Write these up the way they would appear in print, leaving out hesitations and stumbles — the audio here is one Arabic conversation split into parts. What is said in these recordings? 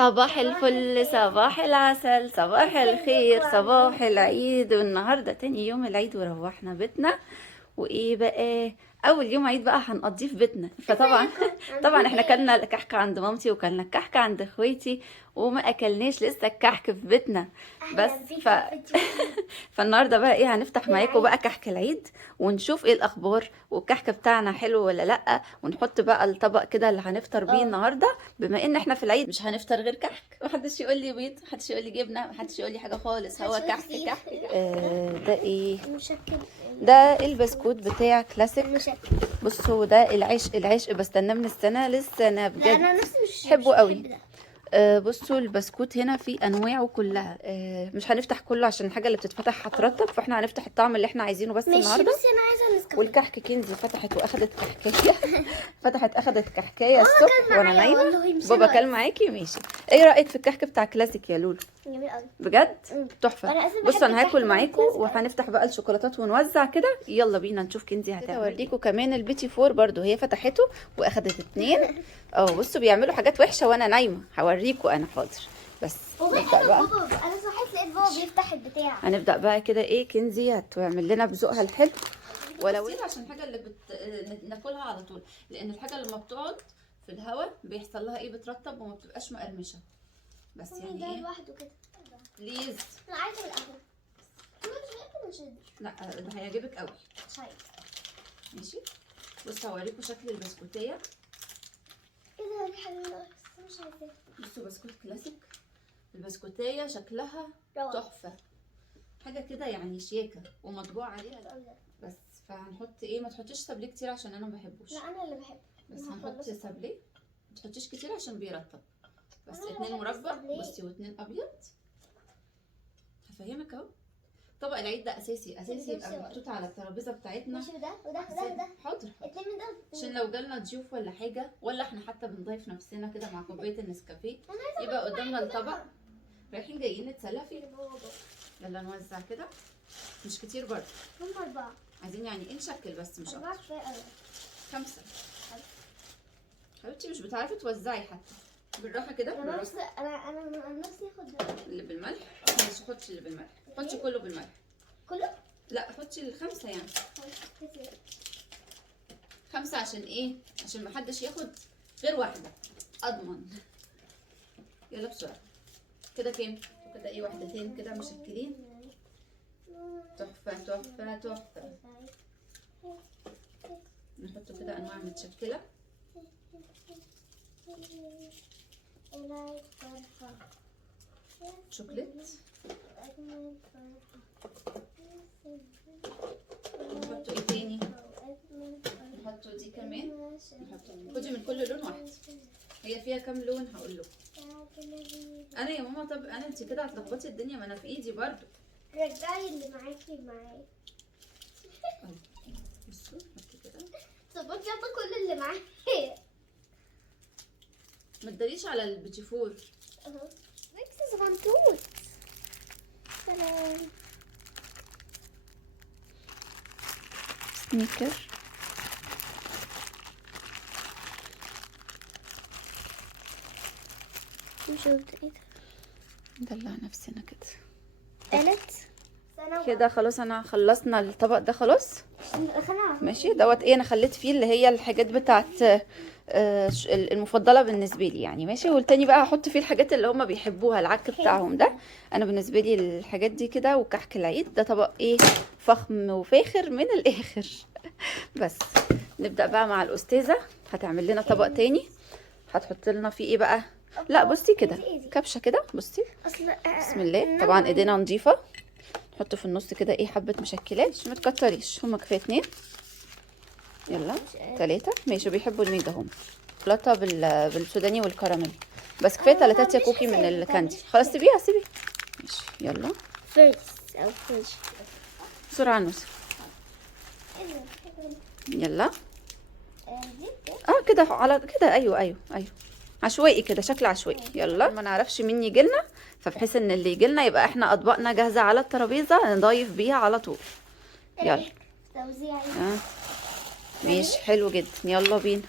صباح الفل، صباح العسل، صباح الخير، صباح العيد. والنهارده تاني يوم العيد وروحنا بيتنا. وايه بقى، اول يوم عيد بقى هنقضيه في بيتنا. فطبعا طبعا احنا كلنا الكحك عند مامتي وكلنا الكحك عند اخواتي، وما اكلناش لسه الكحك في بيتنا. بس فالنهارده بقى ايه، هنفتح معاكم بقى كحك العيد ونشوف ايه الاخبار، والكحك بتاعنا حلو ولا لا، ونحط بقى الطبق كده اللي هنفطر بيه النهارده. بما ان احنا في العيد مش هنفطر غير كحك، محدش يقول لي بيض، محدش يقول لي جبنه، محدش يقول لي حاجه خالص، هو كحك كحك. ده ايه؟ ده البسكوت بتاع كلاسيك. بصوا ده العشق العشق، بستناه من السنه للسنه بجد. لا انا نفسي مش بحبه قوي. بحب ده. بصوا البسكوت هنا فيه انواعه كلها. مش هنفتح كله عشان الحاجه اللي بتتفتح هترطب، فاحنا هنفتح الطعم اللي احنا عايزينه بس ماشي، النهارده. بس انا عايزه النسكافيه. والكحك كنزي فتحت واخدت كحكايه فتحت اخدت كحكايه الصبح وانا معايا والله، نايمه. مش بابا أنا كل بس. معاكي؟ ماشي. ايه رايك في الكحك بتاع كلاسيك يا لولو؟ جميل قوي بجد أنا تحفه. أصلاً بصوا بحب انا هاكل الكحك معاكم الكلاسيك أوي. وهنفتح بقى الشوكولاتات ونوزع كده. يلا بينا نشوف كنزي هتعمل. اوريكم كمان البيتي فور برضو، هي فتحته واخدت 2. بصوا بيعملوا حاجات وحشه وانا نايمه، هوريكم انا حاضر. بس والله نبدا بقى. انا صحيت لقيت بابا بيفتح البتاع. هنبدا بقى كده. ايه كنزي هتعمل لنا بذوقها الحلو، ولو عشان الحاجه اللي ناكلها على طول، لان الحاجه لما بتقعد في الهواء بيحصل لها ايه، بترطب وما بتبقاش مقرمشه. بس يعني ده ايه، لوحده كده. بليز. انا عايزه بالقهوه. مش لا ده هيعجبك قوي. شاي. ماشي. بص هوريكم شكل البسكوتيه. ايه ده، دي حلوه بس مش عايزاها. بصوا بسكوت كلاسيك، البسكوتيه شكلها روعة. تحفه، حاجه كده يعني شياكه ومطبوع عليها. بس فهنحط ايه، ما تحطيش سابليه كتير عشان انا ما بحبوش. لا انا اللي بحب. بس أنا هنحط هخلصه. سابليه، ما تحطيش كتير عشان بيرطب. بس أنا 2 بحب مربع السابليه. بصي و2 ابيض. هفهمك اهو. طبق العيد ده اساسي اساسي يبقى محطوط على الترابيزه بتاعتنا. ماشي، وده وده وده وده. حاضر. 2 من ده. عشان لو جالنا ضيوف ولا حاجه، ولا احنا حتى بنضيف نفسنا كده مع كوبايه النسكافيه، يبقى قدامنا الطبق. رايحين جايين نتسلى فيه. يلا نوزع كده، مش كتير برضه. هم 4. عايزين يعني ايه، نشكل بس مش 4 اكتر. كفايه قوي. 5. حبيبتي مش بتعرفي توزعي حتى. بالراحه كده، انا بالراحه. نفسي انا نفسي اخد ده. اللي بالملح. ماشي حطي اللي بالملح، حطي كله بالملح. كله. لا حطي ال5 يعني. 5 عشان ايه، عشان محدش ياخد غير واحدة، اضمن. يلا بسرعة. كده كام؟ كده ايه، واحدتين كده مشكلين. تحفة تحفة تحفة. نحط كده انواع متشكلة. شوكليت. نحطوا ايه تاني؟ نحطوا دي كمان. نحطوا، خدي من كل لون واحد. هي فيها كام لون هقول لكم. انا يا ماما، طب انا انت كده هتلخبطي الدنيا، ما انا في ايدي برضو. رجعي اللي معاكي معايا. بصوا حطي كده. ظبطي يلا كل اللي معايا. ما تداريش على البيتيفور. اهو ميكس صغنطوط. سلام. سنيكر. شفت ايه ده؟ ندلع نفسنا كده. قالت كده خلاص، انا خلصنا الطبق ده خلاص. خلينا ماشي دوت ايه، انا خليت فيه اللي هي الحاجات بتاعت المفضله بالنسبه لي يعني. ماشي. والتاني بقى هحط فيه الحاجات اللي هم بيحبوها، العك بتاعهم ده. انا بالنسبه لي الحاجات دي كده. وكحك العيد ده طبق ايه، فخم وفاخر من الاخر. بس نبدا بقى مع الاستاذه، هتعمل لنا طبق تاني. هتحط لنا فيه ايه بقى؟ لا بصي كده، كبشه كده بصي. بسم الله. طبعا ايدينا نظيفه. نحط في النص كده ايه، حبه مشكلات، ما تكتريش، هما كفايه 2. يلا 3 ماشي. بيحبوا الميجا هم. شوكولاته بالسوداني والكراميل. بس كفايه 3 يا كوكي من الكاندي. خلاص سيبيها سيبي. ماشي يلا فريز او فريش. بسرعه نوسف. يلا كده على كده. ايوه ايوه ايوه، عشوائي كده، شكل عشوائي. يلا ما نعرفش مين يجيلنا، فبحيث ان اللي يجيلنا يبقى احنا اطباقنا جاهزه على الترابيزه نضيف بيها على طول. يلا توزيع. ماشي حلو جدا. يلا بينا.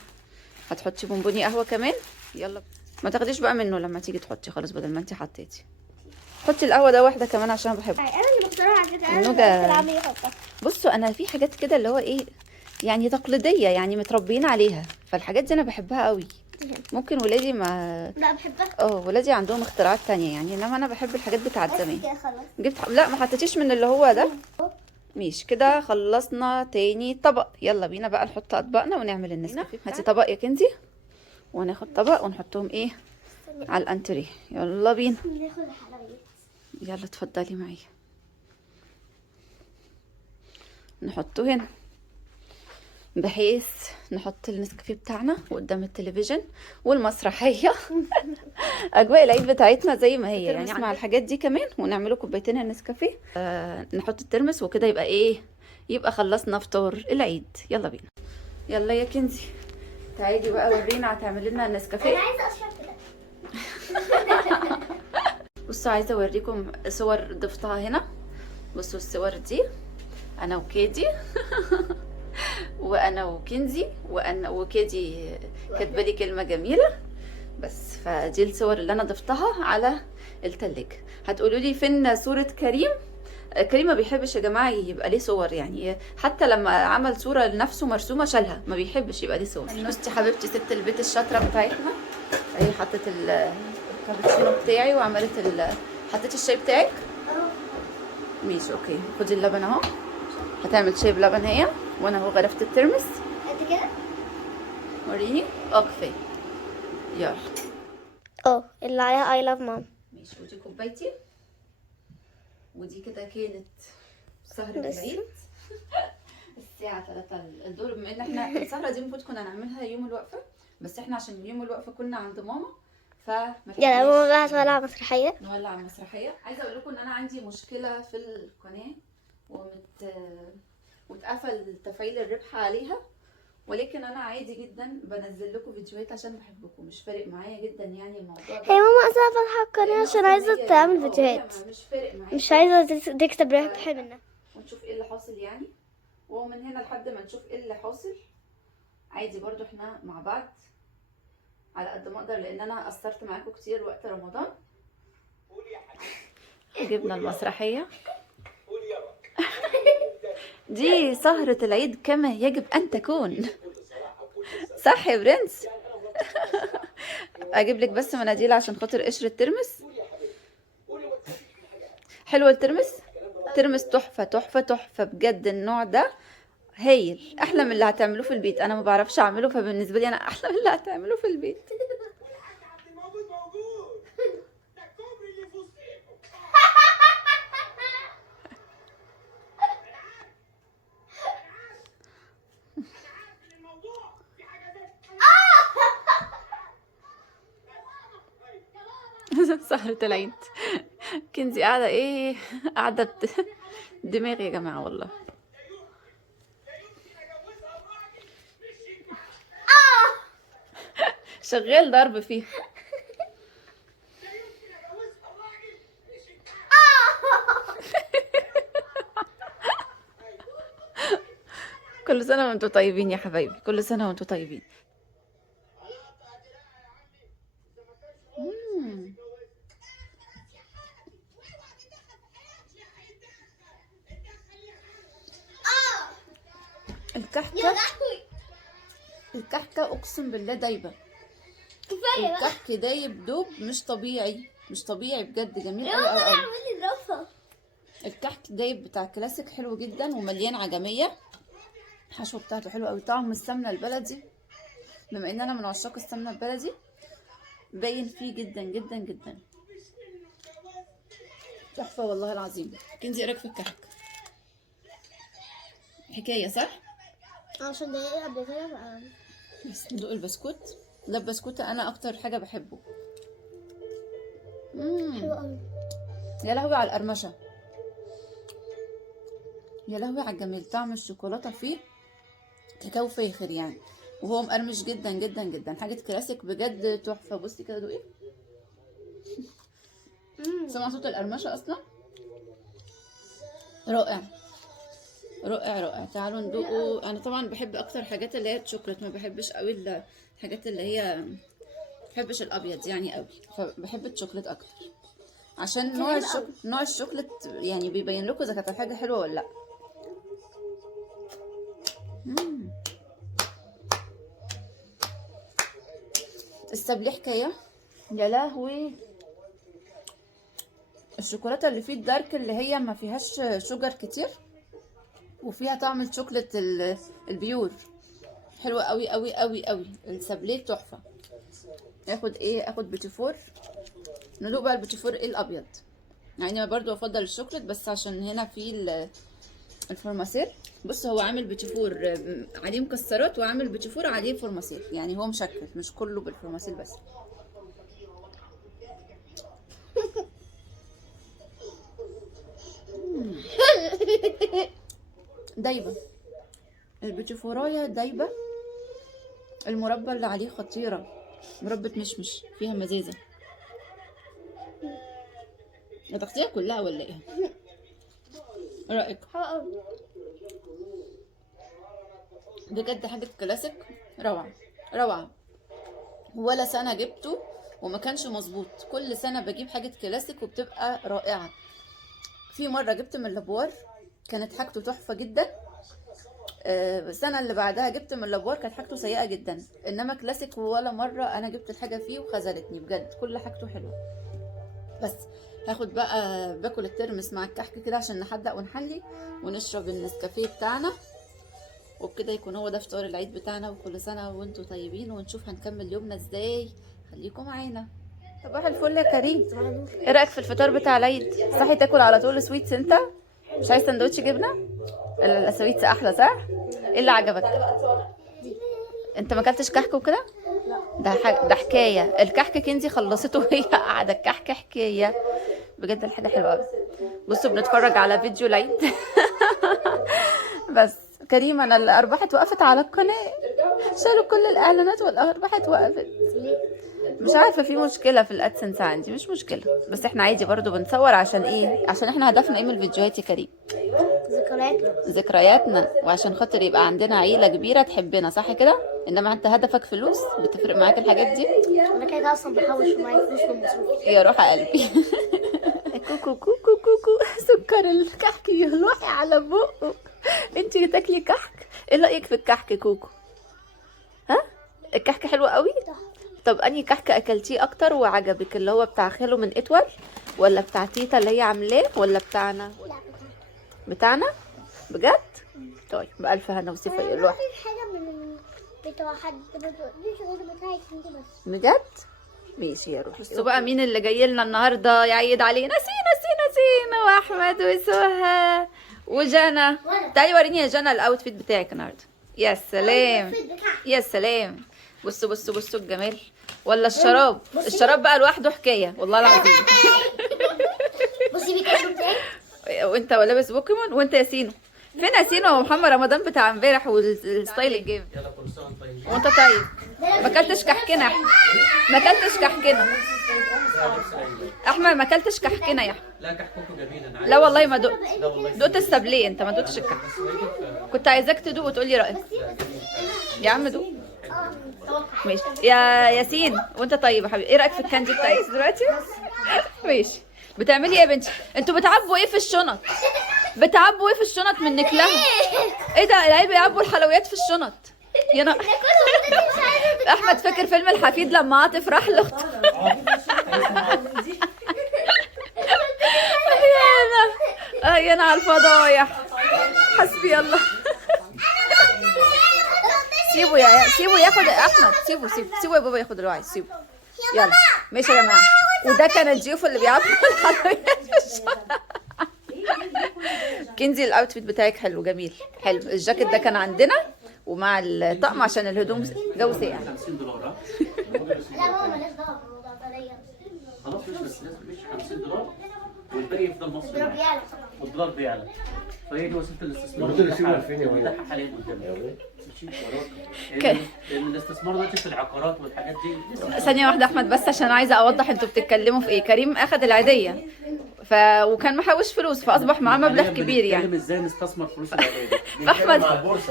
هتحطي بونبوني قهوه كمان. يلا ما تاخديش بقى منه لما تيجي تحطي خلاص، بدل ما انت حطيتي. حطي القهوه ده واحده كمان عشان بحبه. انا اللي بختارها على فكره، انا اللي النوجا. بختار عمي يحطها. بصوا انا في حاجات كده اللي هو ايه، يعني تقليديه، يعني متربيين عليها، فالحاجات دي انا بحبها قوي. ممكن ولادي ما لا بحبها. ولادي عندهم اختراعات تانية يعني، انما انا بحب الحاجات بتاعت بس زمان. كده خلاص. لا ما حطيتيش من اللي هو ده. ماشي كده خلصنا تاني طبق. يلا بينا بقى نحط اطباقنا ونعمل النسكافيه. هاتي طبق يا كنزي، وناخد طبق ونحطهم ايه على الانتريه. يلا بينا. ناخد الحلويات. يلا اتفضلي معايا. نحطه هنا بحيث نحط النسكافيه بتاعنا قدام التلفزيون والمسرحيه. اجواء العيد بتاعتنا زي ما هي يعني، نسمع الحاجات دي كمان ونعمله كوبايتين النسكافيه. نحط الترمس وكده يبقى ايه، يبقى خلصنا فطار العيد. يلا بينا. يلا يا كنزي تعالي بقى ورينا هتعمل لنا النسكافيه. انا عايزه اشرب كده. بصوا عايزه اوريكم صور ضفتها هنا. بصوا الصور دي انا وكيدي. وانا وكنزي وانا وكيدي كاتبه لي كلمه جميله بس. فدي الصور اللي انا ضفتها على التلاجة. هتقولوا لي فين صوره كريم؟ كريم ما بيحبش يا جماعه يبقى ليه صور، يعني حتى لما عمل صوره لنفسه مرسومه شالها، ما بيحبش يبقى ليه صور. نوستي حبيبتي ست البيت الشاطره بتاعتنا اهي، حطت الكابتشينو بتاعي وعملت حطيت الشاي بتاعك. ماشي اوكي، خدي اللبن اهو. هتعمل شاي بلبن هي، وانا اهو غرفت الترمس. قد كده. وريني. كفايه. يلا. اللي عليها اي لاف مام. ماشي، ودي كوبايتي، ودي كده كانت سهرة العيد. الساعة 3 الظهر. بما ان احنا السهرة دي المفروض كنا نعملها يوم الوقفة، بس احنا عشان يوم الوقفة كنا عند ماما يلا ماما بقى هتولع مسرحية. نولع المسرحية. عايزة اقول لكم ان انا عندي مشكلة في القناة واتقفل تفعيل الربح عليها، ولكن انا عادي جدا بنزل لكم فيديوهات عشان بحبكم، مش فارق معايا جدا يعني الموضوع ده. هي ماما اصلا فاتحة القناة عشان عايزة تعمل فيديوهات، مش فارق معايا، مش عايزة تكسب ربح منها. ونشوف ايه اللي حاصل يعني، ومن هنا لحد ما نشوف ايه اللي حاصل عادي برضو احنا مع بعض على قد ما اقدر، لان انا قصرت معاكم كتير وقت رمضان. جبنا المسرحية. دي سهرة العيد كما يجب ان تكون، صح يا برنس؟ اجيب لك بس مناديل عشان خاطر قشر الترمس. حلو الترمس، ترمس تحفة تحفة تحفة بجد. النوع ده هايل، احلى من اللي هتعملوه في البيت. انا ما بعرفش اعمله، فبالنسبة لي انا احلى من اللي هتعملوه في البيت. سهرة العيد. كنزي قاعدة ايه، قاعدة دماغي يا جماعة والله. شغال ضرب فيه. كل سنة وانتم طيبين يا حبايبي، كل سنة وانتم طيبين. الكحكة، الكحكة اقسم بالله دايبة. كفاية بقى. الكحك دايب دوب مش طبيعي، مش طبيعي بجد. جميل يا قوي ماما قوي قوي. اعملي ضرفة. الكحك دايب بتاع كلاسيك حلو جدا ومليان عجمية. الحشوة بتاعته حلوة قوي. طعم السمنة البلدي، بما ان انا من عشاق السمنة البلدي، باين فيه جدا جدا جدا. تحفة والله العظيم. كنزي ايه رايك في الكحك؟ حكاية صح؟ عشان دقيقة قبل كده بقى. بس ندوق البسكوت ده. البسكوت انا اكتر حاجة بحبه. حلو قوي. يا لهوي على القرمشة، يا لهوي على الجمال. طعم الشوكولاتة فيه كاكاو فاخر يعني، وهو مقرمش جدا جدا جدا. حاجة كلاسيك بجد تحفة. بصي كده دوقي. سمع صوت القرمشة اصلا؟ رائع رائع رائع. تعالوا ندوقوا. انا طبعا بحب اكتر حاجات اللي هي الشوكولات، ما بحبش قوي الحاجات اللي هي بحبش الابيض يعني قوي، فبحب الشوكليت اكتر، عشان نوع الشوكليت يعني بيبين لكم اذا كانت الحاجه حلوه ولا لا. السابليه حكايه، يا لهوي. الشوكولاته اللي فيه الدارك اللي هي ما فيهاش شوجر كتير وفيها طعم الشوكليت البيور، حلوه قوي قوي قوي قوي. السابليه تحفه. اخد ايه؟ اخد بيتيفور. ندوق بقى البيتيفور ايه الابيض، يعني انا برضو افضل الشوكليت بس عشان هنا في الفورماسير. بص هو عامل بيتيفور عليه مكسرات وعامل بيتيفور عليه فورماسير، يعني هو مشكل مش كله بالفورماسير بس. دايبه البيتيفورايه، دايبه. المربى اللي عليه خطيره، مربى مشمش فيها مزازه. هتاخديها كلها ولا ايه؟ ايه رايك؟ بجد حاجه كلاسيك، روعه روعه. ولا سنه جبته وما كانش مظبوط، كل سنه بجيب حاجه كلاسيك وبتبقى رائعه. في مره جبت من لابوار كانت حاجته تحفه جدا، السنه اللي بعدها جبت من لابوار كانت حاجته سيئه جدا. انما كلاسيك ولا مره انا جبت الحاجه فيه وخذلتني، بجد كل حاجته حلوه. بس هاخد بقى باكل الترمس مع الكحك كده عشان نحدق ونحلي ونشرب النسكافيه بتاعنا، وبكده يكون هو ده فطار العيد بتاعنا. وكل سنه وانتم طيبين، ونشوف هنكمل يومنا ازاي. خليكم معانا. صباح الفل يا كريم، ايه رايك في الفطار بتاع العيد؟ صحي تاكل على طول سويتس؟ انت مش عايز سندوتش جبنه؟ السويتس احلى صح؟ ايه اللي عجبك؟ انت ما اكلتش كحك وكده؟ ده حكايه. الكحك كنزي خلصته وهي قاعده. الكحك حكايه بجد، الحاجه حلوه قوي. بصوا بنتفرج على فيديو العيد. بس كريم انا الارباح اتوقفت على القناه، شالوا كل الاعلانات والارباح اتوقفت. مش عارفه في مشكله في الادسنس عندي، مش مشكله بس احنا عادي برضو بنصور. عشان ايه؟ عشان احنا هدفنا ايه من الفيديوهات يا كريم؟ ذكرياتنا، وعشان خاطر يبقى عندنا عيله كبيره تحبنا، صح كده؟ انما انت هدفك فلوس، بتفرق معاك الحاجات دي؟ انا كده اصلا بحوش ومعايا فلوس من مصروفي. يا روح قلبي. كوكو كوكو كوكو، سكر الكحك يروح على بقه. انت تاكلي كحك؟ ايه رايك في الكحك كوكو؟ ها الكحك حلو قوي؟ طب انهي كحك اكلتيه اكتر وعجبك؟ اللي هو بتاع خاله من اتول، ولا بتاع تيتا اللي هي عاملاه، ولا بتاعنا؟ لا بتاعنا بجد؟ طيب بألف هنا وسيفة يا روح. مفيش حاجه من بتوع حد مش غير بتاعك انت بس. بجد؟ ماشي يا روح. بصوا بقى مين اللي جاي لنا النهارده يعيد علينا. سينا واحمد وسهى وجنى. تعالي وريني يا جنى الاوتفيت بتاعك النهارده. يا سلام يا سلام. بصوا الجمال. ولا الشراب؟ الشراب بقى لوحده حكايه والله العظيم. بصي بيكاشو بتاعي. وانت لابس بوكيمون. وانت يا سينو فين؟ يا سينو ومحمد رمضان بتاع امبارح والستايل الجيم. يلا كل سنه وانت طيب. وانت طيب. ما اكلتش كحكنا يا احمد؟ ما اكلتش كحكنا احمد؟ ما اكلتش كحكنا يا احمد؟ لا كحكوكو جميل انا عارف. لا والله ما دقت. لا والله دقت السابليه، انت ما دقتش الكحك. كنت عايزاك تدوق وتقول لي رايك. يا عم دوق. ماشي يا ياسين وانت طيب يا حبيبي. ايه رايك في الكاندي بتاعك دلوقتي؟ ماشي. بتعملي ايه يا بنتي؟ انتوا بتعبوا ايه في الشنط؟ بتعبوا ايه في الشنط منك لها؟ ايه ده العيال بيعبوا الحلويات في الشنط؟ يا انا احمد فاكر فيلم الحفيد لما عاطف راح لاخته؟ يا انا على الفضايح. حسبي الله. سيبه ياخد احمد. سيبه يا بابا ياخد اللي هو عايز. سيبه يلا. ماشي يا جماعه. وده كان الضيوف اللي بيعبوا الحلويات في الشنط. كنزي الاوتفيت بتاعك حلو جميل حلو. الجاكيت ده كان عندنا ومع الطقم عشان الهدوم جو ساقع. $50 ها؟ لا ماما مالهاش دعوه بالموضوع ده ليا. خلاص مش بس لازم $50 والباقي يفضل مصري الدولار معاك. بيعلى. والدولار بيعلى. فهي دي وسيله الاستثمار برضه الرسيفر فين يا ولد؟ متاحه حاليا قدامنا. الاستثمار دلوقتي في العقارات والحاجات دي. ثانيه واحده احمد بس عشان عايزه اوضح انتوا بتتكلموا في ايه. كريم اخد العيديه وكان محوش فلوس فاصبح معاه مبلغ كبير يعني. بنتكلم ازاي نستثمر فلوس الاولاد.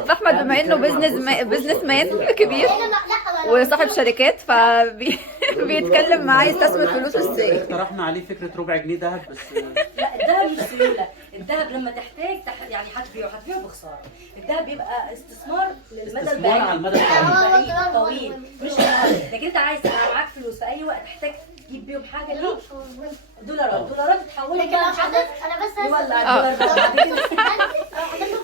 فاحمد بما انه بزنس مان كبير وصاحب شركات فبيتكلم معاه يستثمر فلوسه ازاي. اقترحنا عليه فكره ربع جنيه ذهب بس لا الذهب مش سيوله، الذهب لما تحتاج يعني هتبيعه بخساره، الذهب بيبقى استثمار للمدى استثمار البعيد، على المدى الطويل. البعيد طويل مش النهارده، لكن انت عايز تبقى معاك فلوس في اي وقت تحتاج تجيب بيهم حاجه ليك، دولارات تحولها لكن لو حضرتك انا بس يولع الدولار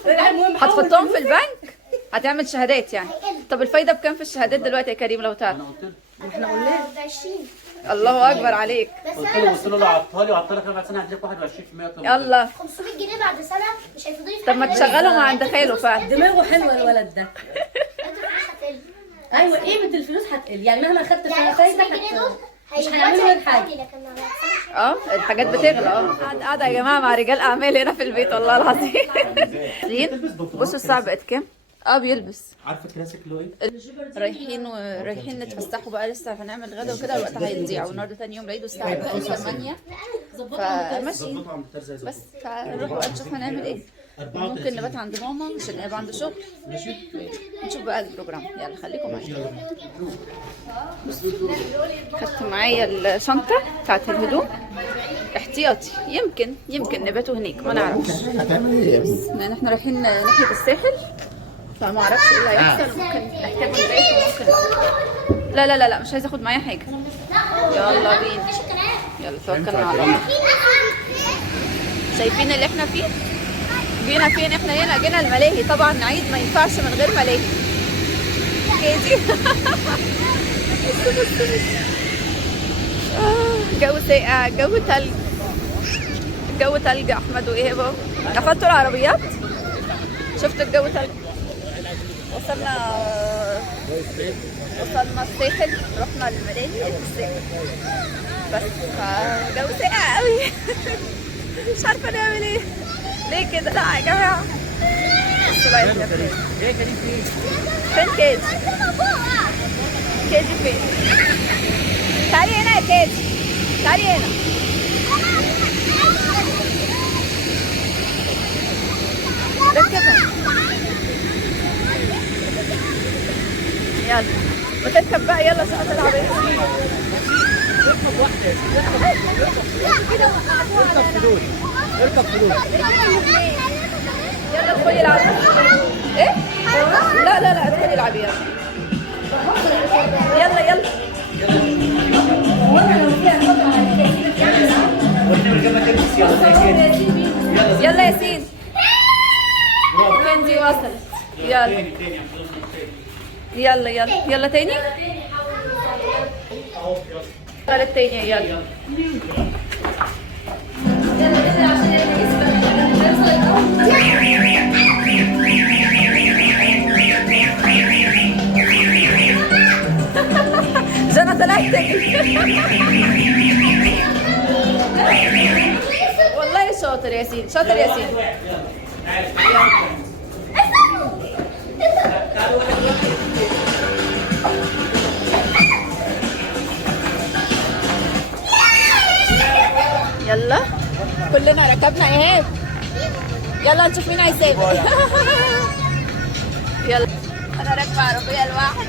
ده المهم هتحطهم في البنك هتعمل شهادات يعني. طب الفايده بكام في الشهادات دلوقتي يا كريم لو تعرف؟ انا قلت له احنا قلنا ب 20. الله اكبر عليك. قلت له لو عطالي وعطالك 4 سنه هديك 21%. يلا 500 جنيه بعد سنه مش هيفضلوا لي في طب ما حاجة. تشغلهم عند خاله فعلا. دماغه حلوه الولد ده. انت الفلوس هتقل. ايوه قيمه الفلوس هتقل، يعني مهما خدت يعني فايده 500 جنيه دول مش هيعملوا لك حاجه. لكن ما هيحصلش. الحاجات بتغلى. قاعده يا جماعه مع رجال اعمال هنا في البيت والله العظيم. بصوا الساعه بقت كام؟ بيلبس. عارفه الكلاسيك اللي هو ايه؟ رايحين نتفسحوا بقى، لسه هنعمل غدا وكده الوقت هيضيع، والنهارده تاني يوم العيد والساعه بقت 8 فماشي بس. فنروح بقى نشوف هنعمل ايه. ممكن نبات عند ماما عشان نبقى عند شغل. ماشي. نشوف بقى البروجرام. يلا خليكم معايا. خدت معايا الشنطه بتاعت الهدوم احتياطي، يمكن نباتوا هناك ما نعرفش. هتعمل ايه يا ابني؟ لان احنا رايحين ناحيه الساحل فما اعرفش ايه اللي هيحصل. ممكن نحتاج نبات وممكن لا مش عايزه اخد معايا حاجه. يلا بينا، يلا توكلنا على الله. شايفين اللي احنا فيه؟ جينا فين احنا؟ هنا جينا الملاهي. طبعا عيد ما ينفعش من غير ملاهي. كيدي جو ساقع، جو تلج، الجو تلج. احمد وايهاب قفلتوا العربيات. شفت الجو تلج. وصلنا الساحل، رحنا الملاهي الساحل بس. فالجو ساقع قوي. مش عارفه نعمل ايه ليه كده. لا يا جماعه بصوا بقى احنا فين. فين كيدي؟ كيدي فين؟ تعالي هنا يا كيدي، تعالي هنا. ركبها. يلا بتركب بقى. يلا ساعة العربية. اركب فلوس. يلا ادخلي العبي. ايه؟ لا ادخلي العبي. يلا يلا ياسين. كنزي وصلت. يلا تاني. يلا التاني. يلا جنى طلعت تجري. والله شاطر ياسين، شاطر ياسين. يلا كلنا ركبنا ايهاب. يلا نشوف مين هيسابق. يلا انا راكبه عربيه لوحدي.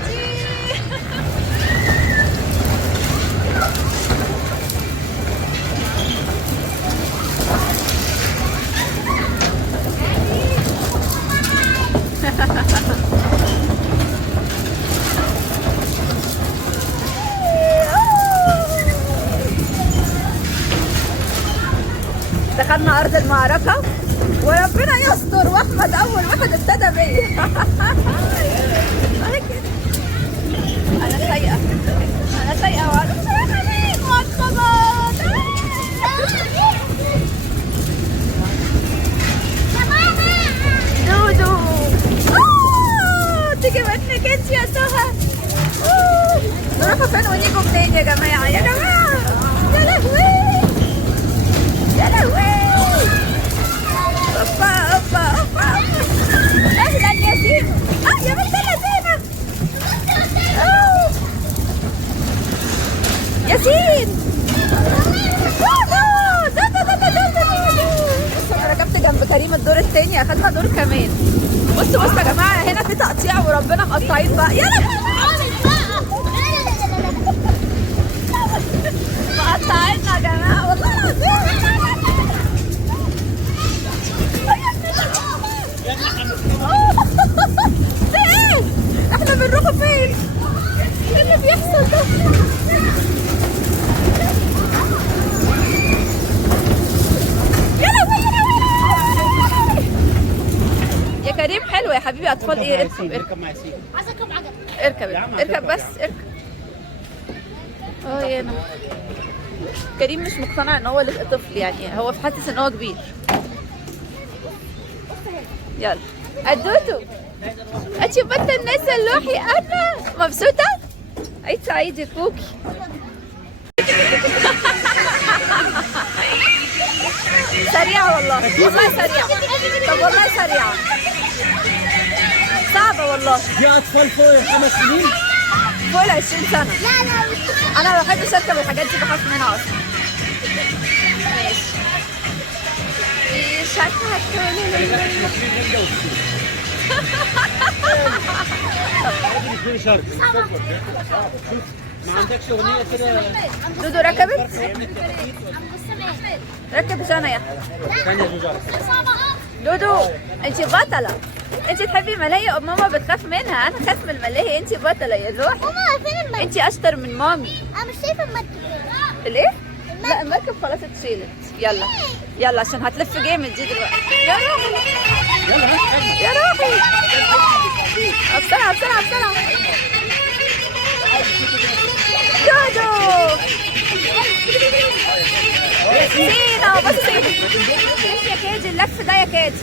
دخلنا ارض المعركه وربنا يستر، واحمد اول واحد ابتدى بيا. انا سايقه وعلى السلام عليكم والطبات. دودو تيجي منك انت يا سهى. نروحوا فين ونيجوا منين يا جماعه؟ يا لهوي. اوبا. اهلا ياسين. يا بنت اللذينه. تاني، اخدنا دور كمان. بصوا بصوا يا جماعه، هنا في تقطيع وربنا مقطعين بقى. يلا مقطعيننا يا جماعه والله العظيم. ده ايه؟ احنا بنروح فين؟ ايه اللي بيحصل ده؟ يا كريم حلو يا حبيبي. اطفال ايه؟ اركب اركب مع ياسين. عايزه اركب عجل. اركب بس اركب. يا انا كريم مش مقتنع ان هو لسه طفل، يعني هو حاسس ان هو كبير. يلا ادوتو اشوف بس الناس اللوحي. انا مبسوطه. عيد سعيد يا كوكي. سريعه والله سريعه. طب والله سريعه، صعبه والله. دي اطفال فوق ال5 سنين. فوق ال 20 سنه. لا لا انا ما بحبش اركب الحاجات دي، بخاف منها اصلا. ماشي. الاثنين شرط. ما عندكش اغنيه كده؟ دودو ركبت. ركب جانا يا ثانيه يا جوجو. دودو. انت بطلة. انت تحبي الملاهي، ماما بتخاف منها. انا خاف من الملاهي، انت بطلة يا زوحي. ماما فين المركب؟ انت اشطر من مامي. انا مش شايفه المركب. الايه؟ لا المركب خلاص اتشيلت. يلا يلا عشان هتلف جامد دي دلوقتي. يا روحي يا روحي. بسرعة بسرعة بسرعة. دودو سينا. بص سينا يا كاجي، اللف ده يا كاجي.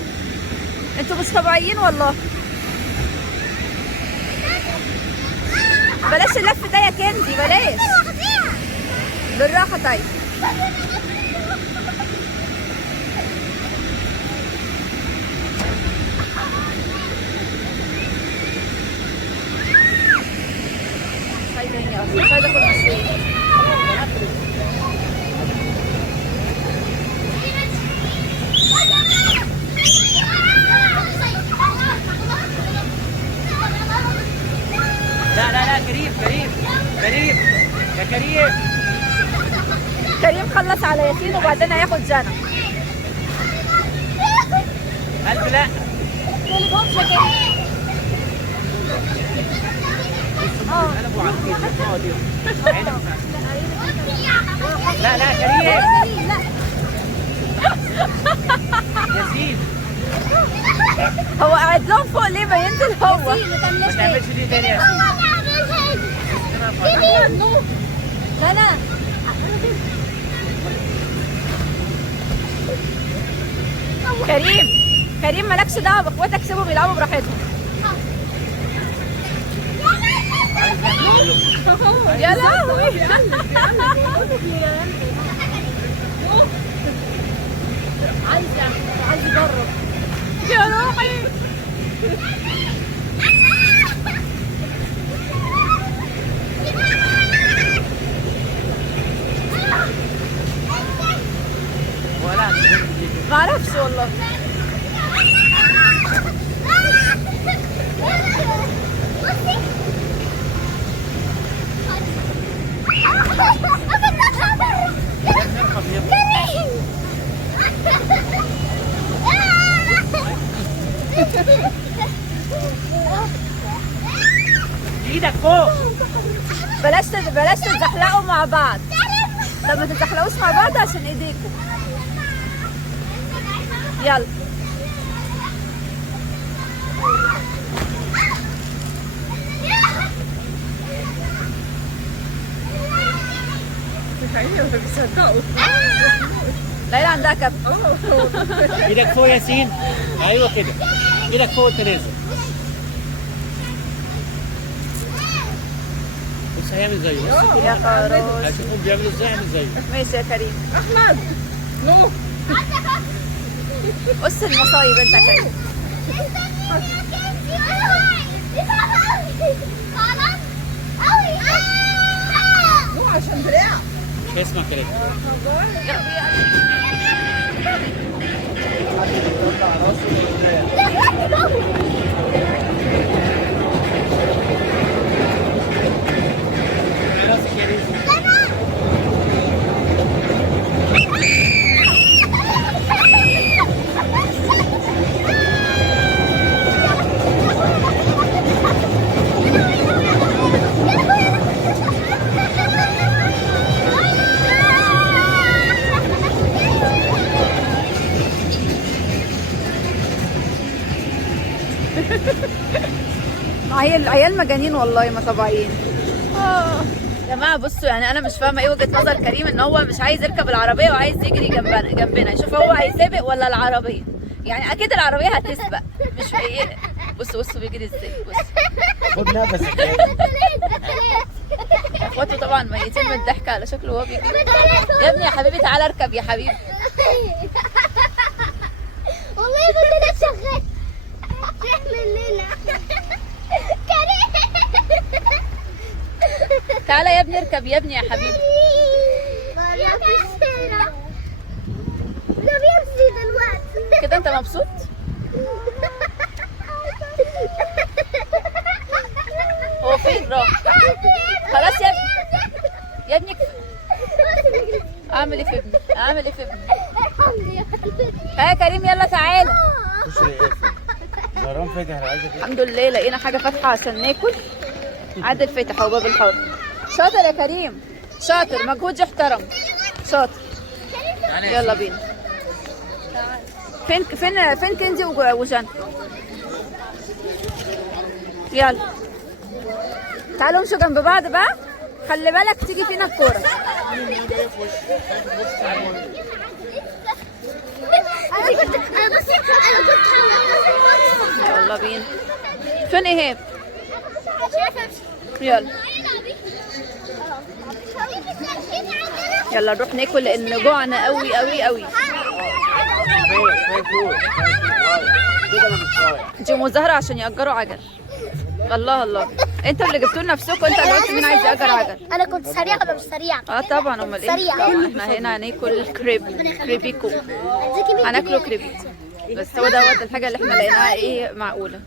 انتوا مش طبيعيين والله. بلاش اللف ده يا كندي، بلاش. بالراحة طيب. مش عايزة اكل مشوية. لا لا لا، كريم يا كريم. كريم خلص على ياسين وبعدين هياخد جنى. قلب لا. قلبوا عارفين. لا لا كريم. ياسين هو قاعد لهم فوق ليه؟ ما ينزل هو. ما تعملش دي تاني يا ياسين. لا لا كريم مالكش دعوه باخواتك، سيبهم يلعبوا براحتهم. يا لهوي. عايز يجرب يا روحي. ولا معرفش والله. ايدك فوق. بلاش تتزحلقوا مع بعض. طب ما تتزحلقوش مع بعض عشان ايديكم. يلا ليلى عندها كب. ايدك فوق يا ياسين. ايوه كده، ايدك فوق التنازل. بص هيعمل زيه. بص يا خروش. هشوفهم بيعملوا ازاي، اعمل زيه. ماشي يا كريم. احمد نو. قص المصايب انت يا كريم. مو عشان دراع. مش هيسمع كلام. راسك يا ريس. عيال مجانين والله، ما طبيعيين. يا جماعه بصوا، يعني انا مش فاهمه ايه وجهه نظر كريم ان هو مش عايز يركب العربيه وعايز يجري جنبنا. شوف هو هيسابق ولا العربيه؟ يعني اكيد العربيه هتسبق، مش ايه. بصوا بيجري ازاي، بص. خد نفسك. اخواته طبعا ميتين من الضحك على شكله وهو بيجري. يا ابني يا حبيبي تعالى اركب يا حبيبي. والله يا بنت شغال. اعمل لنا تعالى يا ابني اركب يا ابني يا حبيبي. يا كسرة ده بيمشي دلوقتي. كده انت مبسوط؟ هو فين راح؟ خلاص يا ابني، يا ابني اعمل ايه في ابني؟ اعمل ايه في ابني؟ ها يا كريم يلا تعالى. خش يا قافل. زهران فاتح انا عايزك. الحمد لله لقينا حاجه فاتحه عشان ناكل. عادل فتح هو باب الحر. شاطر يا كريم، شاطر، مجهود يحترم، شاطر. يلا بينا. فين كنزي وجان؟ يلا تعالوا امشوا جنب بعض بقى، خلي بالك تيجي فينا الكوره. يلا بينا. فين ايهاب؟ يلا يلا نروح ناكل لان جوعنا قوي قوي قوي. كده انا مش رايح. دي مظاهره عشان يأجروا عجل. الله الله، انتوا اللي جبتوا لنا نفسكم، انت اللي قلت مين عايز يأجر عجل. انا كنت سريعة ولا مش سريعة؟ اه طبعا، امال ايه؟ سريع. طبعا احنا هنا هناكل كريبيكو، هناكله كريبي. بس هو دوت الحاجه اللي احنا لقيناها ايه معقوله.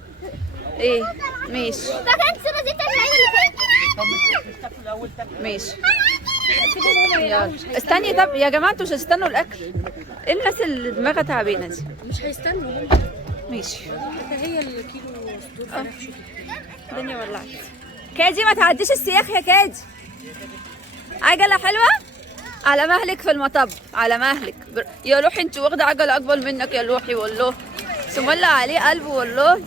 ايه ماشي فكانت سنة زيت العين اللي فاتت. ماشي. يلا استني. طب يا جماعه انتوا مش هتستنوا الاكل؟ ايه الناس اللي دماغها تعبانه دي؟ مش هيستنوا. ماشي. هي الكيلو صدور فراخ. الدنيا ولعت. كاجي ما تعديش السياخ يا كاجي. عجله حلوه على مهلك في المطب، على مهلك. يا لوحي انت واخده عجله اكبر منك يا لوحي والله. ثم الله عليه قلبه والله.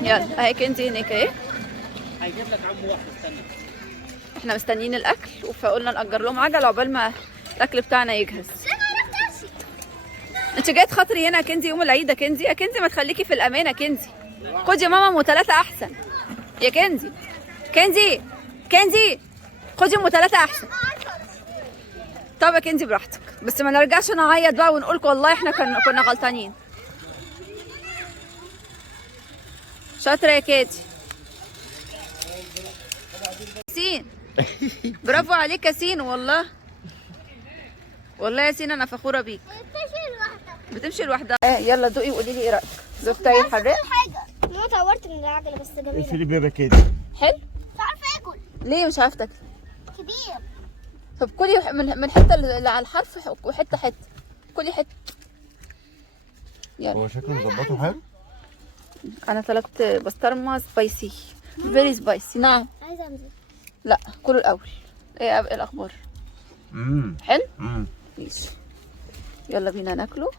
يلا اهي كنتي هناك اهي. هيجيب لك عم واحد. استنى. احنا مستنيين الاكل فقلنا نأجر لهم عجل عقبال ما الاكل بتاعنا يجهز. انت جايه تخاطري هنا يا كنزي يوم العيد يا كنزي؟ يا كنزي ما تخليكي في الامان يا كنزي. خدي يا ماما ام 3 احسن يا كنزي. كنزي خدي ام 3 احسن. طب يا كنزي براحتك، بس ما نرجعش نعيط بقى ونقول والله احنا كنا غلطانين. شاطره يا كاتي. ياسين برافو عليك يا سين والله. والله يا سين انا فخوره بيك. بتمشي لوحدها. يلا دوقي وقولي لي ايه رايك. دوقتي اي حراق؟ حاجة ماما طورت من العجلة بس جميلة. اقفلي بابا كده. حلو. مش عارفة اكل. ليه مش عارفه تاكلي؟ كبير. طب كلي من الحته اللي على الحرف وحته كلي حته. يلا هو شكله مظبطه حلو. انا طلبت بسطرمه سبايسي، فيري سبايسي. نعم. عايزة انزل. لا كله الاول. ايه الاخبار؟ حلو. ماشي يلا بينا ناكله